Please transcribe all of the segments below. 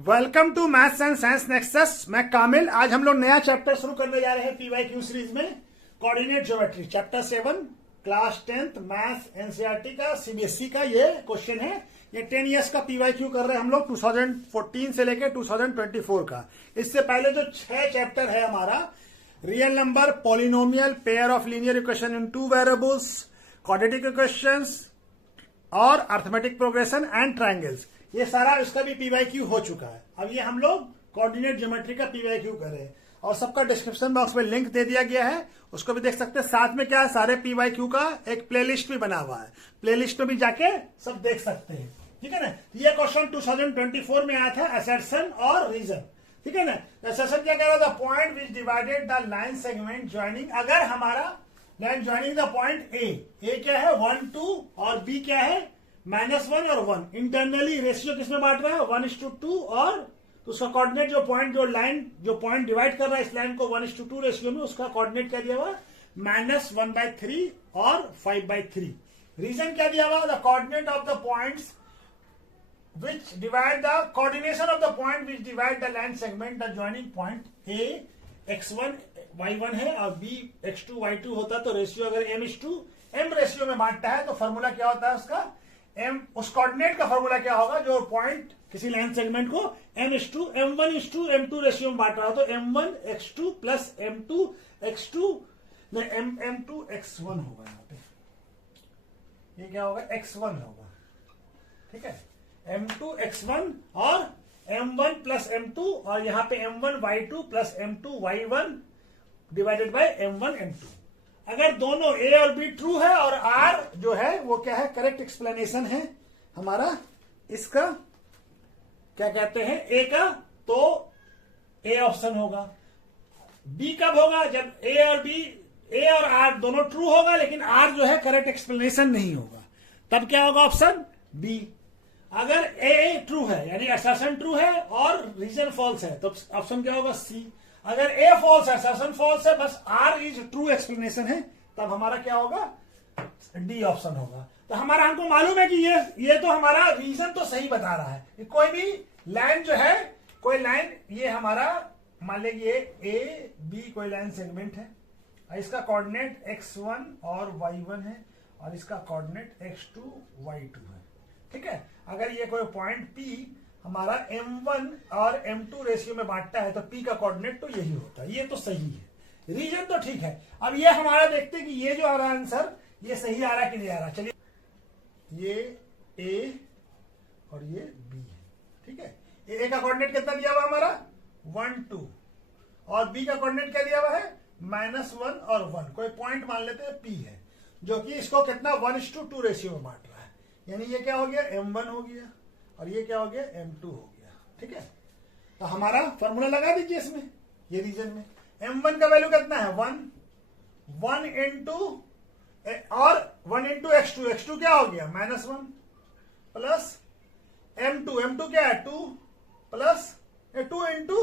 Welcome to maths and science nexus. मैं कामिल। आज हम लोग नया चैप्टर शुरू करने जा रहे हैं पीवाईक्यू सीरीज में, coordinate geometry chapter 7 class 10th maths NCERT का सीबीएसई का ये क्वेश्चन है। ये 10 इयर्स का पीवाईक्यू कर रहे हैं हम लोग 2014 से लेकर 2024 का। इससे पहले जो 6 चैप्टर है हमारा, real number, polynomial, pair of linear equation in 2 variables, quadratic equations और अर्थमेटिक प्रोग्रेशन एंड ट्रायंगल्स, ये सारा इसका भी पीवाईक्यू हो चुका है। अब ये हम लोग कोऑर्डिनेट ज्योमेट्री का पीवाईक्यू कर रहे हैं और सबका डिस्क्रिप्शन बॉक्स में लिंक दे दिया गया है, उसको भी देख सकते हैं। साथ में क्या है, सारे पीवाईक्यू का एक प्लेलिस्ट भी बना हुआ है, प्लेलिस्ट में भी जाके सब देख सकते हैं। ठीक है ना। ये क्वेश्चन 2024 में आया था, असर्शन और रीजन। ठीक है ना। असर्शन क्या कह रहा था, point which divided the line segment joining. अगर हमारा line joining the point A क्या है 1 2 और बी क्या है -1 और 1, इंटरनली रेशियो किसमें बांट रहा है 1:2 और तो उसका कोऑर्डिनेट जो पॉइंट जो पॉइंट डिवाइड कर रहा है इस लाइन को 1:2 रेशियो में, उसका कोऑर्डिनेट क्या दिया हुआ -1/3 और 5/3। रीजन क्या दिया हुआ, the coordinate of the points which divide the coordination of the point which divide the line segment the joining point A x1 y1 है और B x2 y2 होता है। तो रेशियो अगर m रेशियो में बांटता है तो फॉर्मूला क्या होता है उसका, m उस कोऑर्डिनेट का फॉर्मूला क्या होगा जो पॉइंट किसी लाइन सेगमेंट को m1:m2 रेशियो में बांट रहा हो, तो m1 x2 plus m2 x2 m2 x1 होगा। यहाँ पे ये क्या होगा, x1 होगा। ठीक है, m2 x1 और m1 प्लस m2 और यहाँ पे m1 y2 plus m2 y1 divided by m1 m2। अगर दोनों a और b ट्रू है और r जो है वो क्या है, करेक्ट एक्सप्लेनेशन है हमारा इसका, क्या कहते हैं a का, तो a ऑप्शन होगा। b कब होगा, जब a और r दोनों ट्रू होगा लेकिन r जो है करेक्ट एक्सप्लेनेशन नहीं होगा, तब क्या होगा, ऑप्शन b। अगर ए ट्रू है यानी असर्शन ट्रू है और रीजन फॉल्स है तो ऑप्शन क्या होगा, सी। अगर ए फॉल्स है, असर्शन फॉल्स है, बस आर इज ट्रू एक्सप्लेनेशन है, तब हमारा क्या होगा, डी ऑप्शन होगा। तो हमारा हमको मालूम है कि ये तो हमारा रीजन तो सही बता रहा है कि कोई भी लाइन जो है, कोई लाइन ये हमारा मान लें ये ए बी कोई लाइन सेगमेंट है, इसका कोऑर्डिनेट x1 और y1 है और इसका कोऑर्डिनेट x2 y2 है। ठीक है, अगर ये कोई पॉइंट P हमारा m1 और m2 रेशियो में बांटता है तो P का कोऑर्डिनेट तो यही होता है, ये तो सही है, रीजन तो ठीक है। अब ये हमारा देखते हैं कि ये जो आ रहा है आंसर ये सही आ रहा है कि नहीं आ रहा। चलिए, ये A और ये B है। ठीक है, A का कोऑर्डिनेट कितना दिया हुआ हमारा 1 2 और B का कोऑर्डिनेट क्या दिया हुआ है -1 और 1। कोई पॉइंट मान लेते हैं P है जो कि इसको कितना 1:2 रेशियो में बांट रहा है, यानी ये क्या हो गया m1 हो गया और ये क्या हो गया m2 हो गया। ठीक है, तो हमारा फॉर्मूला लगा दीजिए इसमें, ये रीजन में m1 का वैल्यू कितना है 1 इंटू और 1 इंटू x2 क्या हो गया -1 प्लस m2 क्या है 2 प्लस 2 इंटू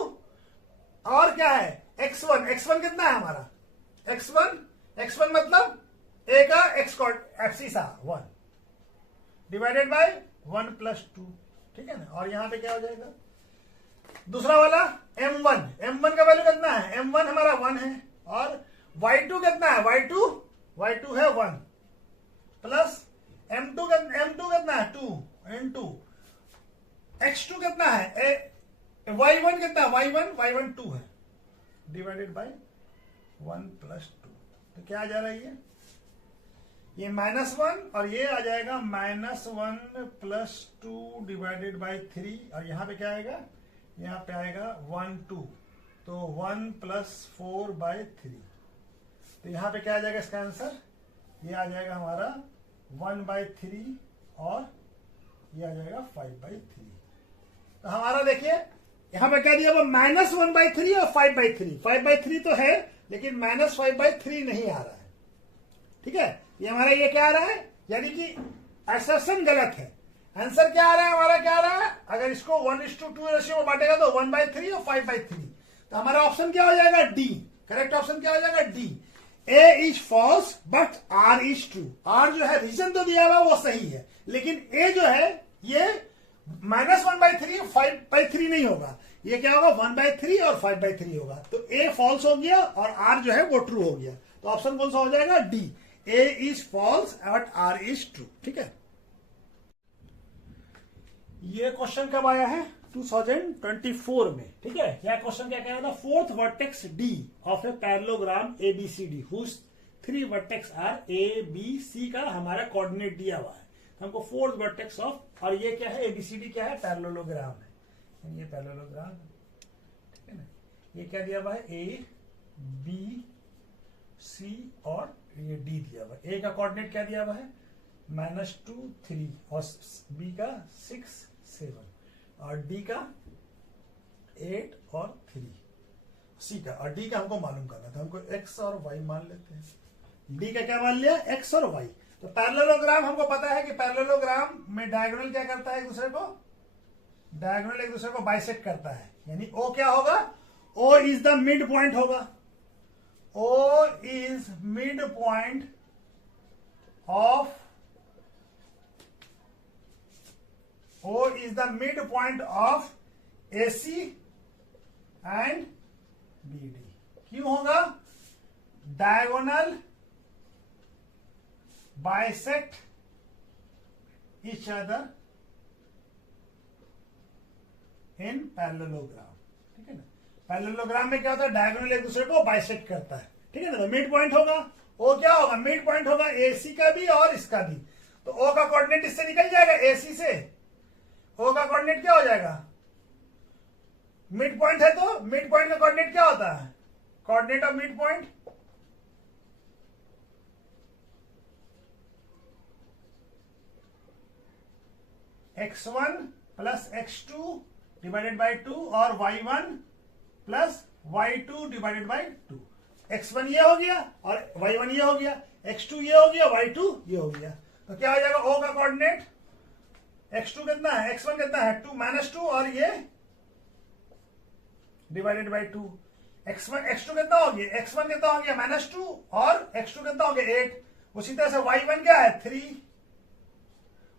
और क्या है x1 कितना है हमारा x1 मतलब a का x axis 1 divided by 1 plus 2। ठीक है ना, और यहां पे क्या हो जाएगा, दूसरा वाला m1 का वैल्यू कितना है, m1 हमारा 1 है और y2 कितना है, y2 है 1 प्लस m2 कितना है 2 इंटू x2 कितना है y1 कितना है y1 2 है डिवाइडेड बाय 1 प्लस 2। तो क्या आ जा रहा है, ये -1 और ये आ जाएगा -1 प्लस 2 डिवाइडेड बाय 3 और यहाँ पे क्या आएगा, यहाँ पे आएगा 1 2, तो 1 प्लस 4/3। तो यहाँ पे क्या आ जाएगा इसका आंसर, ये आ जाएगा हमारा 1/3 और ये आ जाएगा 5/3। तो हमारा देखिए यहाँ पे क्या दिया हुआ -1/3 और 5/3 तो है लेकिन -5/3 नहीं आ रहा है। ठीक है, ये हमारा ये क्या आ रहा है, यानी कि असर्शन गलत है। आंसर क्या आ रहा है हमारा, क्या आ रहा है, अगर इसको 1:2 रेशियो में बांटेगा तो 1/3 और 5/3। तो हमारा ऑप्शन क्या हो जाएगा, डी। करेक्ट ऑप्शन क्या हो जाएगा, D. A is false but R is true. R जो है रीजन तो दिया हुआ वो सही है लेकिन ए जो है ये -1/3 5/3 नहीं होगा, ये क्या होगा 1/3 और 5/3 होगा। तो ए फॉल्स हो गया और आर जो है वो ट्रू हो गया। तो ऑप्शन कौन सा हो जाएगा? D, A is false but R is true. ठीक है, ये क्वेश्चन कब आया है? 2024 में। ठीक है, यह क्वेश्चन क्या कह रहा था? Fourth vertex D of a parallelogram ABCD whose 3 vertex are A B C का हमारा कोऑर्डिनेट दिया हुआ है। हमको फोर्थ वर्टेक्स ऑफ, और ये क्या है? ABCD क्या है? पैरेललोग्राम है, ये पैरेललोग्राम है। ठीक है ना, ये क्या दिया हुआ है? A B C और ये D दिया हुआ है। A का कोऑर्डिनेट क्या दिया हुआ है? -2 3 और B का 6 7 और D का 8 और 3, C का और D का हमको मालूम करना था। हमको X और Y मान लेते हैं। D का क्या मान लिया? X और Y। तो पैरेललोग्राम हमको पता है कि पैरेललोग्राम में डायगोनल क्या करता है? एक दूसरे को डायगोनल एक दूसरे को बाइसेक्ट करता है। यानी O क्या होगा? O is the mid point होगा। O is mid point of O is the midpoint of AC and BD। क्यों होगा? Diagonal bisect each other in parallelogram। ठीक है ना, पैरेललोग्राम में क्या होता है? डायगोनल एक दूसरे को बाइसेक्ट करता है। ठीक है ना, तो मिड पॉइंट होगा। O क्या होगा? मिड पॉइंट होगा AC का भी और इसका भी। तो O का कोऑर्डिनेट इससे निकल जाएगा, AC से। O का कोऑर्डिनेट क्या हो जाएगा? मिड पॉइंट है तो मिड पॉइंट का कोऑर्डिनेट क्या होता है? Coordinate of mid point x1 plus x2 divided by 2 और y1 plus y2 divided by 2। x1 ये हो गया और y1 ये हो गया, x2 ये हो गया, y2 ये हो गया। तो क्या हो जाएगा? O का कोऑर्डिनेट x2 कितना है? x1 कितना है? 2 -2 और ये डिवाइडेड बाई 2। x2 कितना हो गया? x1 कितना हो गया? -2 और x2 कितना हो गया? 8। उसी तरह से y1 क्या है? 3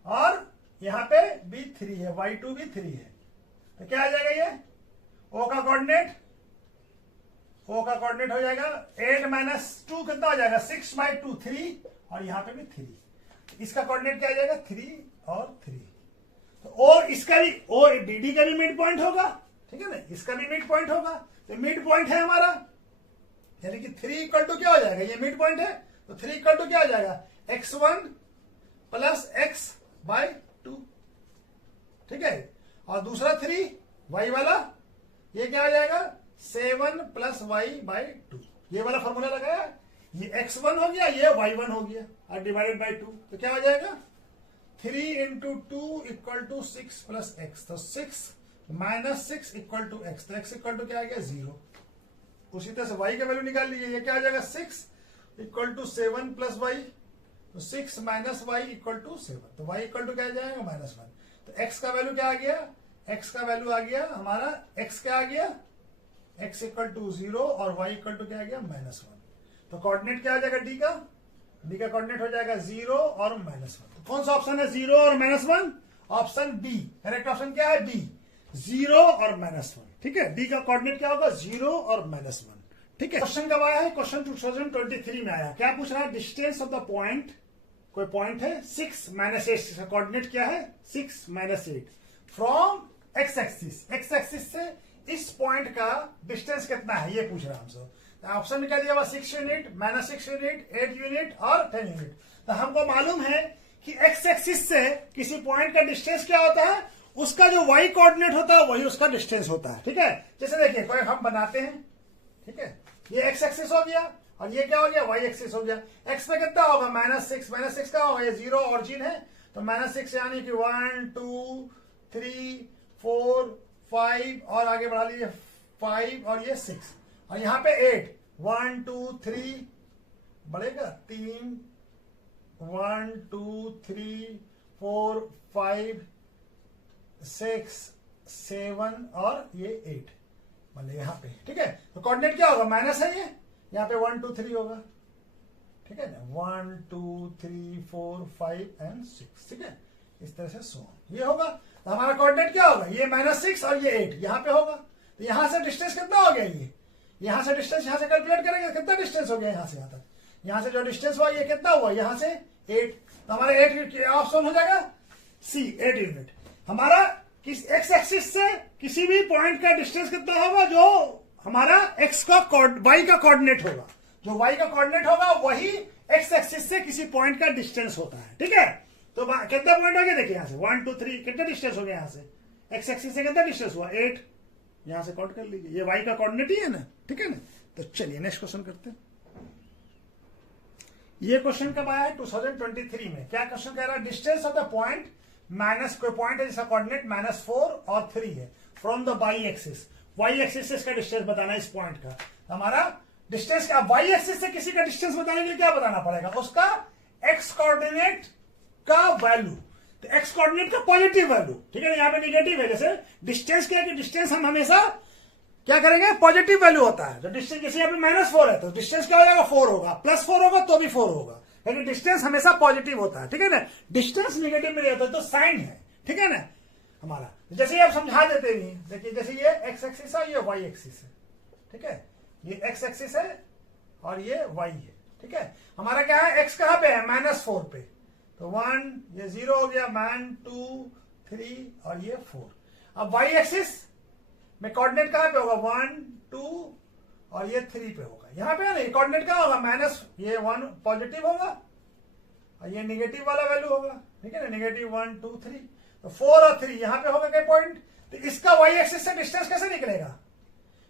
और यहां पे भी 3 है, y2 भी 3 है। तो क्या आ जाएगा? ये O का कोऑर्डिनेट, O का कोऑर्डिनेट हो जाएगा 8 - 2 कितना हो जाएगा? 6/2 3 और यहां पे भी 3। इसका कोऑर्डिनेट क्या आ जाएगा? 3 और 3। तो O इसका भी, O BD का भी मिड पॉइंट होगा। ठीक है ना, इसका भी मिड पॉइंट होगा। तो मिड पॉइंट है हमारा, यानी कि 3 इक्वल टू क्या हो जाएगा? ये मिड पॉइंट है तो 3 इक्वल टू क्या हो जाएगा? x1 plus x/2। ठीक है, और दूसरा 3 y वाला, ये क्या हो जाएगा? 7 प्लस y/2। ये वाला फॉर्मूला लगाया, ये x1 हो गया, ये y1 हो गया और डिवाइडेड बाई 2। तो क्या हो जाएगा? 3 × 2 इक्वल टू 6 प्लस x। तो 6 - 6 इक्वल टू x। तो x इक्वल टू क्या आ गया? 0। उसी तरह से y का वैल्यू निकाल लीजिए, ये क्या आ जाएगा? 6 इक्वल टू 7 प्लस y। तो 6 - y इक्वल टू 7। तो y इक्वल टू क्या आ जाएगा? -1। तो x का वैल्यू क्या आ गया? x का वैल्यू आ गया हमारा, x क्या आ गया? x इक्वल टू 0 और y इक्वल टू क्या आ गया? -1। तो कोऑर्डिनेट क्या आ जाएगा? d का कोऑर्डिनेट हो जाएगा 0 और -1। तो कौन सा ऑप्शन है 0 और -1? Option D. करेक्ट ऑप्शन क्या है? डी, 0 और -1। ठीक है, डी का कोऑर्डिनेट क्या होगा? 0 और -1। ठीक है, क्वेश्चन कब आया है? क्वेश्चन 2023 में आया। क्या पूछ रहा है? डिस्टेंस ऑफ द पॉइंट, कोई पॉइंट है 6 - 8 का कोऑर्डिनेट क्या है? 6 - 8 from x axis. x axis से इस पॉइंट का डिस्टेंस कितना है ये पूछ रहा है हमसे। ऑप्शन में क्या दिया हुआ? 6 यूनिट, -6 यूनिट, 8 यूनिट और 10 यूनिट। तो हमको मालूम है कि x एक्सिस से किसी पॉइंट का डिस्टेंस क्या होता है? उसका जो y कोऑर्डिनेट होता है वही उसका डिस्टेंस होता है। ठीक है, जैसे देखिए कोई हम बनाते हैं। ठीक है, ये x एक्सिस हो गया और ये क्या हो गया? y एक्सिस हो गया। x में कितना होगा? -6। -6 का होगा, ये 0 ऑरिजिन है तो -6 यानी कि 1 2 3 4 5 और आगे बढ़ा लीजिए 5 और ये 6 और यहाँ पे 8 1 2 3 बढ़ेगा 3 1 2 3 4 5 6 7 और ये 8 मतलब यहाँ पे। ठीक है, तो कोऑर्डिनेट क्या होगा? माइनस है, ये यहाँ पे 1 2 3 होगा। ठीक है ना, 1 2 3 4 5 एंड 6। ठीक है, इस तरह से सो ये होगा। तो हमारा कोऑर्डिनेट क्या होगा, ये -6 और ये 8 यहाँ पे होगा। तो यहां से डिस्टेंस कितना हो गया, ये यहां से डिस्टेंस यहां से कैलकुलेट करेंगे कितना डिस्टेंस हो गया यहां से यहां तक। यहां से जो डिस्टेंस हुआ ये कितना हुआ, यहां से 8। तो हमारा 8 ऑप्शन हो जाएगा सी, 8 यूनिट। हमारा किस एक्स एक्सिस से किसी भी पॉइंट का डिस्टेंस कितना होगा, जो हमारा एक्स का वाई का कोऑर्डिनेट होगा, जो वाई का कोऑर्डिनेट होगा वही एक्स एक्सिस से किसी पॉइंट का डिस्टेंस होता है। ठीक है, तो कितना पॉइंट हो गया देखिए यहां से 1 2 3 कितना डिस्टेंस हो गया यहां से, एक्स एक्सिस से कितना डिस्टेंस हुआ 8, यहां से काउंट कर लीजिए, ये वाई का कोऑर्डिनेट ही है ना। ठीक है ना, तो चलिए नेक्स्ट क्वेश्चन करते हैं। ये क्वेश्चन कब आया है 2023 में। क्या क्वेश्चन कह रहा है, distance of the point minus, कोई पॉइंट है जिसका कोऑर्डिनेट -4 और 3 है from the Y axis. Y axis से इसका डिस्टेंस बताना है इस पॉइंट का। तो हमारा डिस्टेंस क्या, वाई एक्सिस से किसी का डिस्टेंस बताने के लिए क्या बताना पड़ेगा, उसका एक्स कोऑर्डिनेट का वैल्यू। तो एक्स कोऑर्डिनेट का पॉजिटिव वैल्यू। ठीक है ना, यहाँ पे निगेटिव है। जैसे डिस्टेंस क्या है कि डिस्टेंस हम हमेशा क्या करेंगे, पॉजिटिव वैल्यू होता है। तो डिस्टेंस जैसे यहाँ पे -4 है तो डिस्टेंस क्या हो जाएगा 4 होगा, +4 होगा तो भी 4 होगा, लेकिन डिस्टेंस हमेशा पॉजिटिव होता है। ठीक है ना, डिस्टेंस निगेटिव में नहीं होता तो साइन है। ठीक है ना, हमारा जैसे आप समझा देते भी, देखिए जैसे ये एक्स एक्सिस है, ये वाई एक्सिस है। ठीक है, ये एक्स एक्सिस है और ये वाई है। ठीक है, हमारा क्या है, एक्स कहां पे है -4 पे, तो 1 ये 0 हो गया, 1 2 3 और ये 4। अब वाई एक्सिस में कोऑर्डिनेट कहां पे होगा, 1 2 और ये 3 पे होगा। यहां पे है ना, ये कोऑर्डिनेट कहां होगा, माइनस, ये 1 पॉजिटिव होगा और ये निगेटिव वाला वैल्यू होगा। ठीक है ना, -1 2 3, तो 4 और 3 यहां पे होगा क्या पॉइंट। तो इसका वाई एक्सिस से डिस्टेंस कैसे निकलेगा,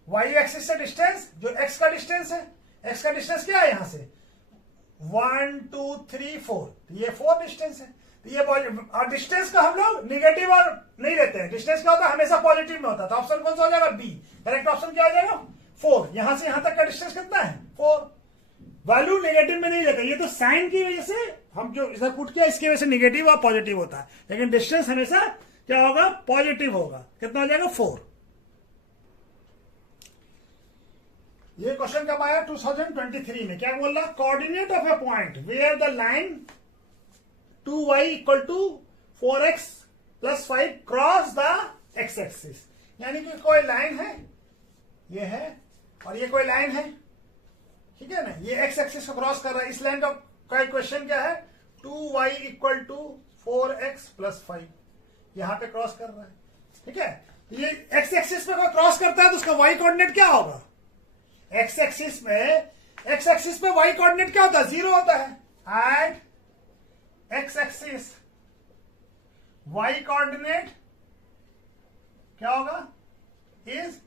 वाई एक्सिस से डिस्टेंस जो एक्स का डिस्टेंस है, एक्स का डिस्टेंस क्या है यहां से 1 2 3 4, तो ये 4 डिस्टेंस है। तो ये और डिस्टेंस का हम लोग निगेटिव और नहीं लेते हैं, डिस्टेंस क्या होता है हमेशा पॉजिटिव में होता है। तो ऑप्शन कौन सा हो जाएगा, बी। करेक्ट ऑप्शन क्या हो जाएगा 4। यहां से यहां तक का डिस्टेंस कितना है 4, वैल्यू नेगेटिव में नहीं लेते। ये तो साइन की वजह से हम जो इधर पुट किया इसकी वजह से निगेटिव और पॉजिटिव होता है, लेकिन डिस्टेंस हमेशा क्या होगा, पॉजिटिव होगा। कितना हो जाएगा 4। ये क्वेश्चन कब आया 2023 में। क्या बोल रहा, coordinate of a point where the line 2y = 4x + 5 cross the X axis. यानी कि कोई लाइन है, ये है और ये कोई लाइन है। ठीक है ना, ये एक्स एक्सिस को क्रॉस कर रहा है। इस लाइन का इक्वेशन क्या है, 2y = 4x + 5 यहां पे क्रॉस कर रहा है। ठीक है, ये एक्स एक्सिस पे कोई क्रॉस करता है तो उसका y कोऑर्डिनेट क्या होगा, एक्स एक्सिस पे y कोऑर्डिनेट क्या होता है, 0 होता है। At X axis y coordinate क्या होगा, इज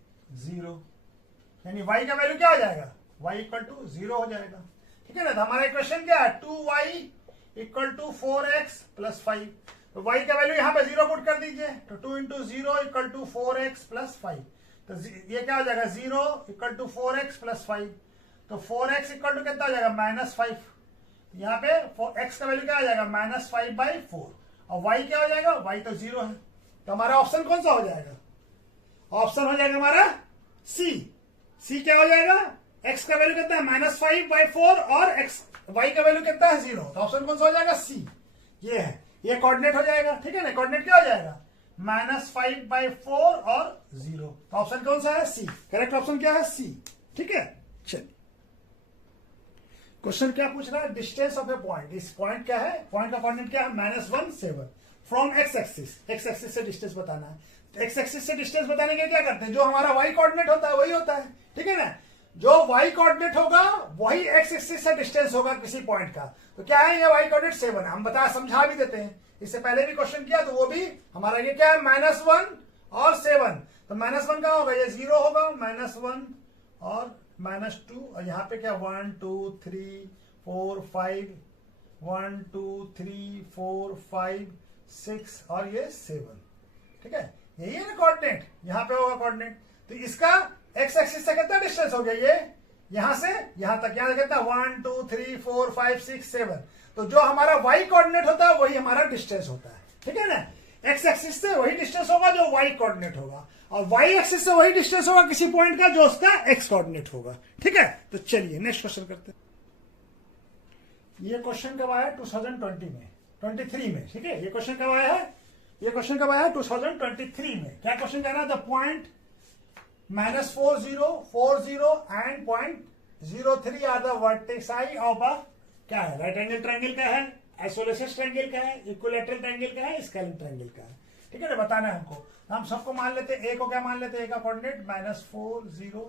0, यानी y का वैल्यू क्या हो जाएगा, y = 0 हो जाएगा। ठीक है ना, तो हमारा इक्वेशन क्या है, 2y = 4x + 5। तो y का वैल्यू यहां पे 0 पुट कर दीजिए, तो 2 × 0 = 4x + 5। तो ये क्या हो जाएगा, 0 = 4x + 5। तो 4x = कितना हो जाएगा, -5। यहाँ पे x का वैल्यू क्या हो जाएगा, -5/4। और y क्या हो जाएगा, y तो 0 है। तो हमारा ऑप्शन कौन सा हो जाएगा, ऑप्शन हो जाएगा हमारा सी क्या हो जाएगा, x का वैल्यू कितना है -5/4 और y का वैल्यू कितना है 0। तो ऑप्शन कौन सा हो जाएगा, सी। ये है, ये कोऑर्डिनेट हो जाएगा। ठीक है ना, कोऑर्डिनेट क्या हो जाएगा, -5/4 और 0। तो ऑप्शन कौन सा है, सी। करेक्ट ऑप्शन क्या है, सी। ठीक है, चलिए क्वेश्चन क्या पूछ रहा है, डिस्टेंस ऑफ ए पॉइंट। इस पॉइंट क्या है, पॉइंट का कोऑर्डिनेट क्या है, -1 7 from x axis. X axis से डिस्टेंस बताना है। तो एक्स एक्सिस से डिस्टेंस बताने के क्या करते हैं, जो हमारा वाई कोऑर्डिनेट होता है वही होता है। ठीक है ना, जो वाई कोऑर्डिनेट होगा वही एक्स एक्सिस से डिस्टेंस होगा किसी पॉइंट का। तो क्या है, ये वाई कोऑर्डिनेट 7 है। हम समझा भी देते हैं, इससे पहले भी क्वेश्चन किया तो वो भी हमारा ये क्या है, -1 और 7। तो -1 क्या होगा, ये 0 होगा, -1 और -2 और यहाँ पे क्या 1 2 3 4 5 1 2 3 4 5 6 और ये 7। ठीक है, यही है ना कोऑर्डिनेट, यहाँ पे होगा कोऑर्डिनेट। तो इसका एक्स एक्सिस से कितना डिस्टेंस हो गया, ये यहां से यहां तक, यहां कितना 1 2 3 4 5 6 7। तो जो हमारा वाई कोऑर्डिनेट होता है वही हमारा डिस्टेंस होता है। ठीक है ना, एक्स एक्सिस से वही डिस्टेंस होगा जो वाई कोऑर्डिनेट होगा, और वाई एक्सिस से वही डिस्टेंस होगा किसी पॉइंट का जो उसका एक्स कोऑर्डिनेट होगा। ठीक है, तो चलिए नेक्स्ट क्वेश्चन करते हैं। ये क्वेश्चन कब आया 2020 में। 2023 में, ठीक है। ये क्वेश्चन कब आया है? ये क्वेश्चन कब आया है? 2023 में। क्या क्वेश्चन कह रहा है? The point -40, 40 and point 03 are the vertices of a, क्या है, राइट एंगल ट्रायंगल का है, आइसोलेटेड ट्रायंगल का है, इक्विलैटरल ट्रायंगल का है, स्केलिंग ट्रायंगल का है, ठीक है ना। बताना है हमको। हम सबको मान लेते हैं, ए को क्या मान लेते हैं? ए का कोऑर्डिनेट -40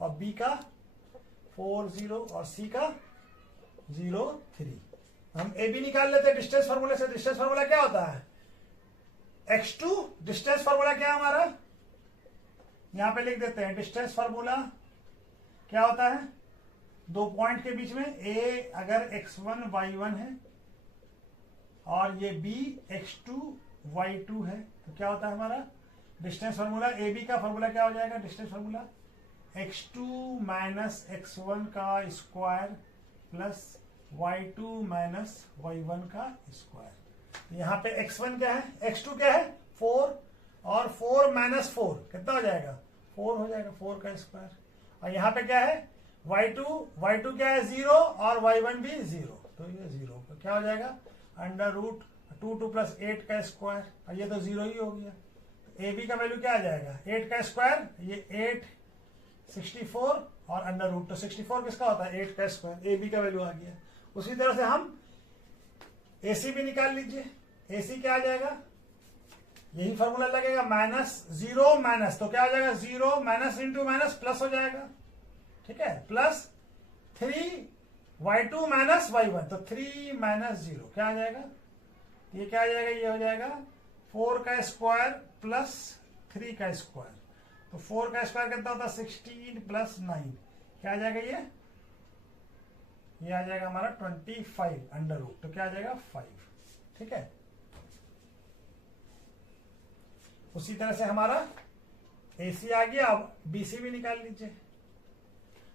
और बी का 40 और सी का 03। हम ए बी निकाल लेते हैं डिस्टेंस फार्मूले से। डिस्टेंस फार्मूला क्या होता है? x2। डिस्टेंस फार्मूला क्या है हमारा? यहां पे लिख देते हैं। डिस्टेंस फार्मूला क्या होता है? दो पॉइंट के बीच में ए अगर x1 y1 है और ये b x2 y2 है, तो क्या होता है हमारा डिस्टेंस फार्मूला? ए बी का फार्मूला क्या हो जाएगा? Distance formula x2 minus x1 का square plus y2 minus y1 का स्क्वायर। यहाँ पे x1 क्या है? x2 क्या है? 4 और 4 माइनस 4 कितना हो जाएगा? 4 हो जाएगा, 4 का स्क्वायर। और यहाँ पे क्या है? y2 क्या है? 0 और y1 भी 0, तो ये 0 तो क्या हो जाएगा? अंडर रूट 2 प्लस 8 का स्क्वायर, और ये तो 0 ही हो गया। तो ए बी का वैल्यू क्या आ जाएगा? 8 का स्क्वायर, ये 8 64 और अंडर रूट, तो 64 किसका होता है? 8 का स्क्वायर। ए बी का वैल्यू आ गया। उसी तरह से हम AC भी निकाल लीजिए। AC क्या आ जाएगा? यही फॉर्मूला लगेगा, -0 माइनस, तो क्या हो जाएगा? 0 माइनस इंटू माइनस प्लस हो जाएगा, ठीक है, प्लस 3y2 माइनस y1, तो 3 माइनस 0 क्या आ जाएगा? ये क्या आ जाएगा? ये हो जाएगा 4 का स्क्वायर प्लस 3 का स्क्वायर, तो 4 का स्क्वायर कितना होता है? 16 प्लस 9 क्या आ जाएगा? ये आ जाएगा हमारा 25 अंडर रूट, तो क्या आ जाएगा? 5, ठीक है। उसी तरह से हमारा AC आ गया। अब BC भी निकाल लीजिए।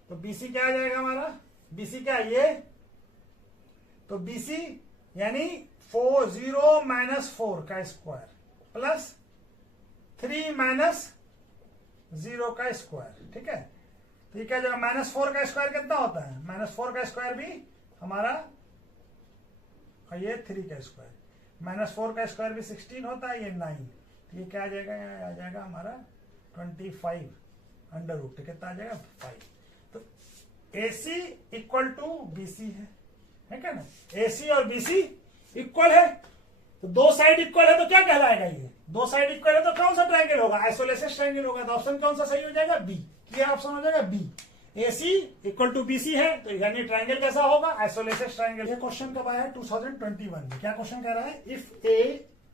तो BC क्या आ जाएगा हमारा? BC क्या है? ये तो BC यानी 0 माइनस 4 का स्क्वायर प्लस 3 माइनस 0 का स्क्वायर, ठीक है। तो ये क्या जाएगा? -4 का स्क्वायर कितना होता है? -4 का स्क्वायर भी हमारा, और ये 3 का स्क्वायर, -4 का स्क्वायर भी 16 होता है, ये 9, तो ये क्या आ जाएगा? आ जाएगा हमारा 25 अंडर रूट, कितना आ जाएगा? 5। तो AC इक्वल टू BC है क्या ना? AC और BC इक्वल है, तो दो साइड इक्वल है, तो क्या कहलाएगा? ये दो साइड इक्वल है तो कौन सा ट्रायंगल होगा? आइसोलेटेड ट्रायंगल होगा। तो ऑप्शन कौन सा सही हो जाएगा? बी। क्लियर ऑप्शन हो जाएगा B. AC equal to BC है, तो यानी ट्रायंगल कैसा होगा? Isolated triangle. ये क्वेश्चन कब आया है? 2021 में। क्या क्वेश्चन कह रहा है? इफ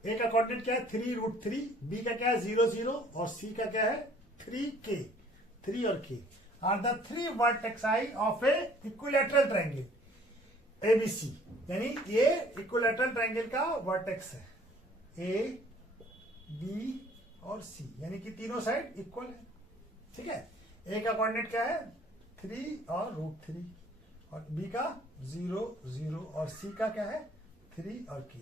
ए का कोऑर्डिनेट क्या है? 3√3, बी का क्या है? 0 0 और सी का क्या है? 3K, 3 और K are the 3 vertices of a equilateral triangle ABC, यानी ये इक्विलैटरल ट्रायंगल का वर्टेक्स है, A, B और C, यानी कि तीनों साइड इक्वल है, ठीक है। A का कोऑर्डिनेट क्या है? 3 और √3, और B का 0 0 और C का क्या है? 3 और K।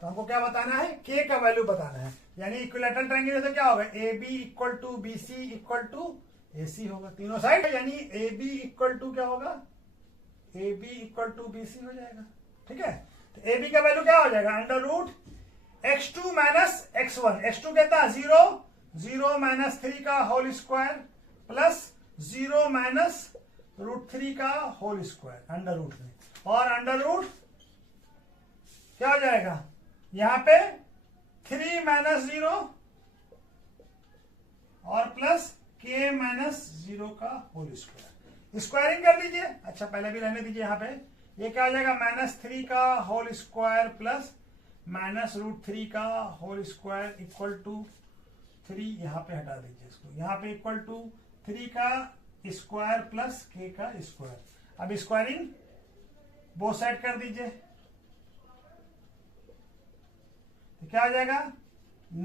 तो हमको क्या बताना है? K का वैल्यू बताना है। यानी इक्विलैटरल ट्रायंगल से क्या होगा? AB equal to BC equal to AC होगा, तीनों साइड, यानी AB इक्वल टू क्या होगा? AB इक्वल टू BC हो जाएगा, ठीक है। तो AB का वैल्यू क्या हो जाएगा? Under root x2 minus x1, x2 कहता है 0 0 माइनस 3 का होल स्क्वायर प्लस 0 माइनस √3 का होल स्क्वायर अंडर रूट में, और अंडर रूट क्या हो जाएगा? यहां पे 3 माइनस 0 और प्लस K माइनस 0 का होल स्क्वायर। स्क्वायरिंग कर लीजिए। अच्छा, पहले भी रहने दीजिए। यहाँ पे ये क्या आ जाएगा? -3 का होल स्क्वायर प्लस -√3 का होल स्क्वायर इक्वल टू 3, यहाँ पे हटा दीजिए इसको, यहाँ पे इक्वल टू 3 का स्क्वायर प्लस K का स्क्वायर। अब स्क्वायरिंग बोथ साइड कर दीजिए, तो क्या आ जाएगा?